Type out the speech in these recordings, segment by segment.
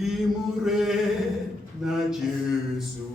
Kimure na Jesu.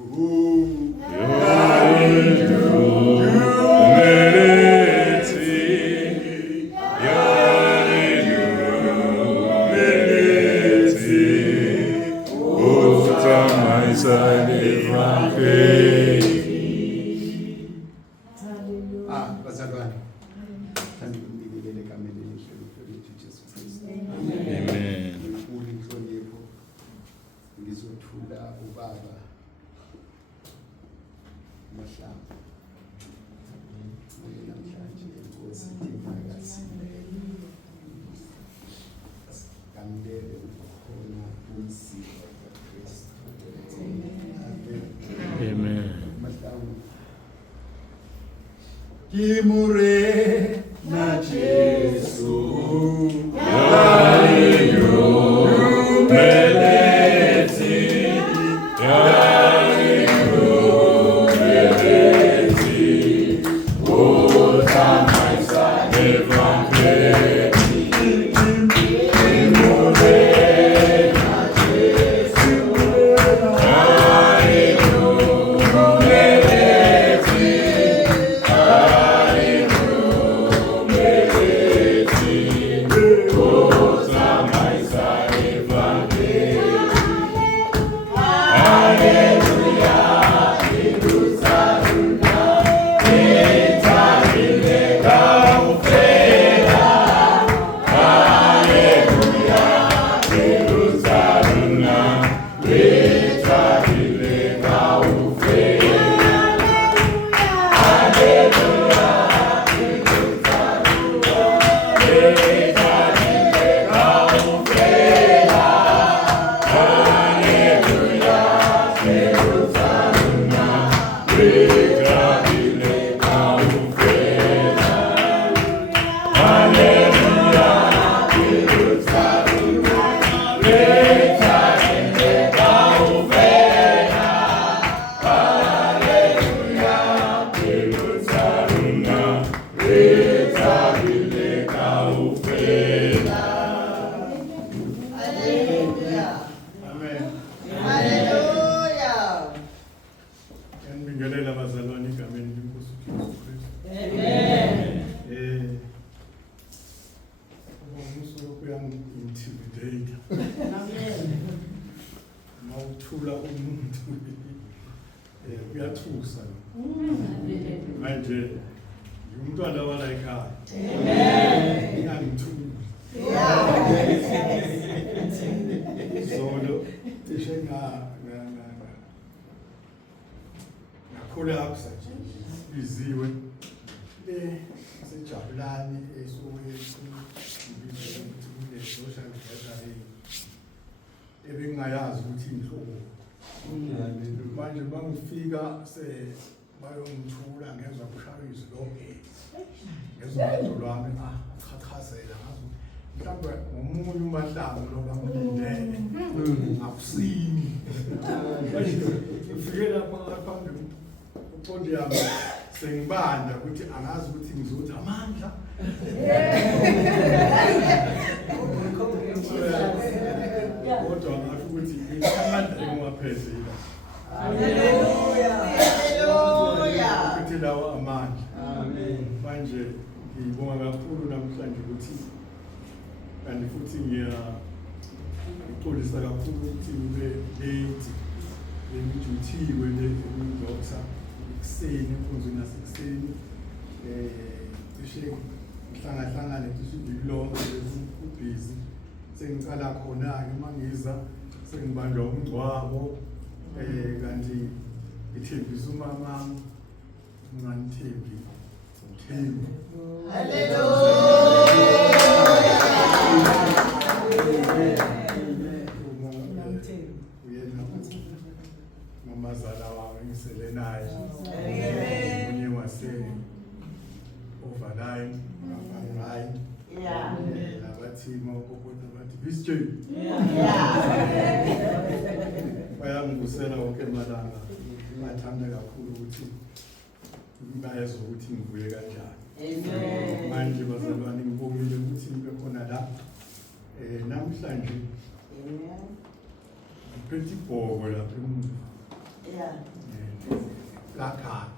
Kimure na Jesu. Manje umntwana wala ekhaya. Solo tishe nakhula akusathi iziwe sejabulani eSoweto kule social gathering ebengayazi ukuthi inhlobo manje bangifika bayongithula ngezwa kushayisa lonke ngezwa lwami akhakhazela ngazo mhlawumbe ngomunye uMahlangu lo bangilindele akusini ufike lapha phambili uqondi yami sengibanda ukuthi angazi ukuthi ngizothi amandla kodwa ngasho ukuthi amandla engwaphethe haleluya ukuthi lawo amandla amen manje ngibonga kakhulu namhlanje ukuthi kanti futhi ngiyaqolisa kakhulu ukuthi ngibe late ngijuthiwe ngidoksa ekseni enkundleni yasekuseni cishe ngihlangane cishe ilonke ubhizi sengicala khona-ke mangiza sengibanjwa umngcwabo kanti ithembisa umama unganithembi uthembi uyena mamazala wami ngisele naye omunye wase-overline ngafangayi nabathima ukokoda bathi bisitsheni bayangivusela wonke amalanga ngathanda kakhulu ukuthi bayezwa ukuthi ngivuye kanjani manje bazalwane ngibongile ukuthi ngibe khona la namhlanje phethe ibhoko lapha emuva. Yeah. Placard.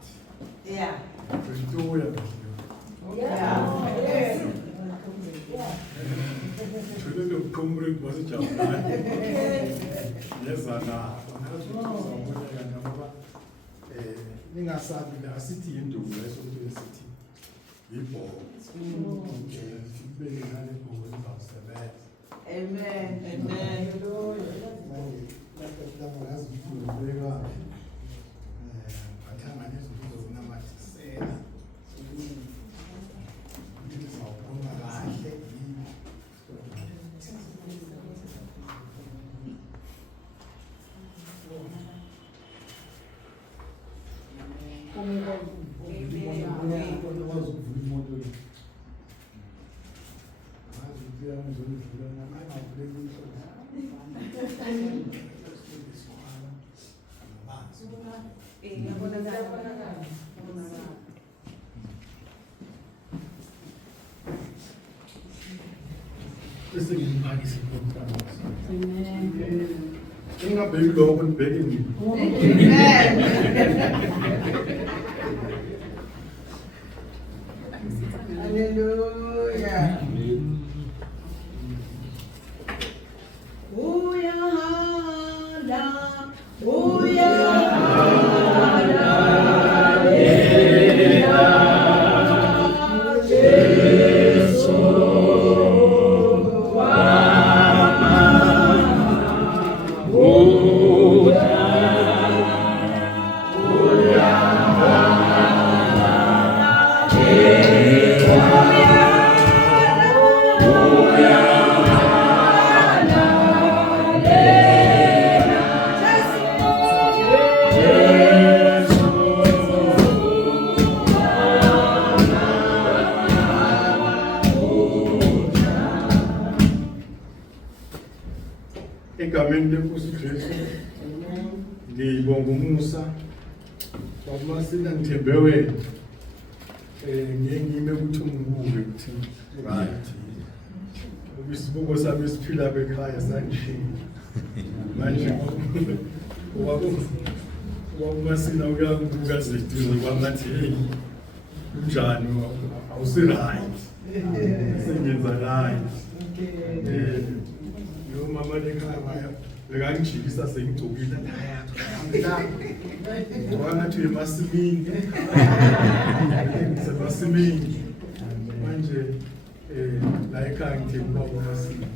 Yeah. Pretoria. Yeah. Thule lo comrade wasejabulani. Yezana. Ngizobona ngoba ningasabi la sithi induku lesokuthi sithi ibhoko. Sibeke ngale ibhoko sizawusebenza. Amen. Amen. Ingabheki lokho nibheke nini? Hallelujah. Egameni lenkosi Jesu ngiyibonga umusa ngoba sina ngithembe wena ngiyengime ukuthi ungibuke ukuthi right ubisibuko sami esiphila bekhaya sangishiya manje wakumasina uyangibuka zedini kwamathi hey unjani awusiright sengenza right mama lekhaya baya bekangijikisa sengigcokile wangathi emasimini semasimini manje la ekhaya ngithe ubaba masini.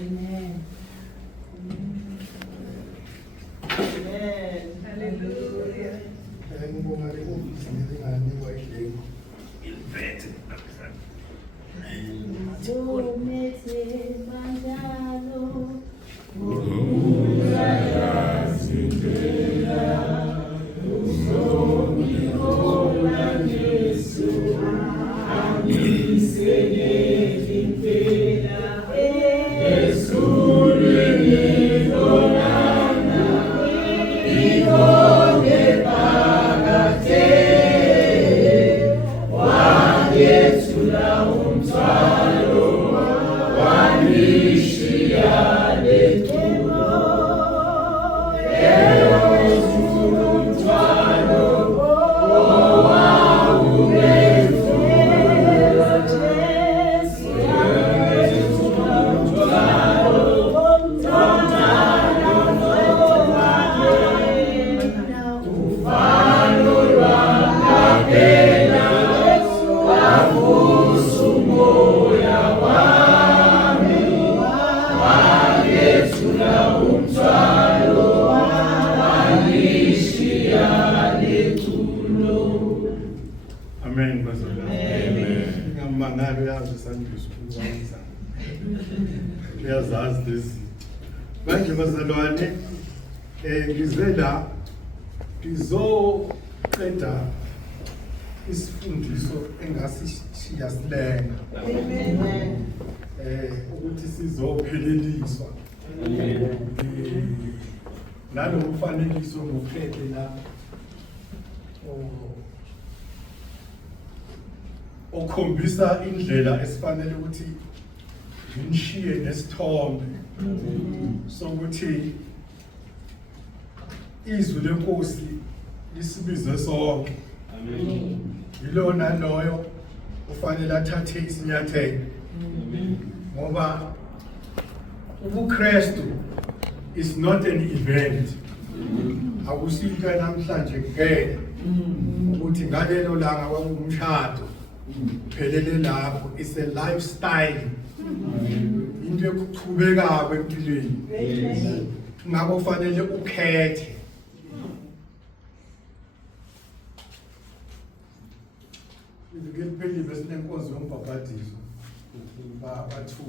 Amen. Hallelujah. Ngibonga le ofisi ngelinganikwa idleko iliphethe Amen. Amen. Ngamangalo yazo sandisa ukwenza. Uyazazi lezi. Manje bazalwane ngize la ngizoqeda isifundiso engasishiya silenga. Amen. Ukuthi sizopheleliswa. Nalo umfanekiso ngophethe la okhombisa indlela esifanele ukuthi ngishiye nesithombe sokuthi izwi lenkosi lisibize sonke. Yilona loyo ufanele athathe isinyathelo ngoba ubuKristu is not an event. Akusinto namhlanje kuphela ukuthi ngalelo langa kwangumshado phelele lapho. It's a lifestyle. Into ekuqhubekayo empilweni. Ngakho kufanele ukhethe. Ngikuphelile besinenkonzo yombhabhadiso. Bathu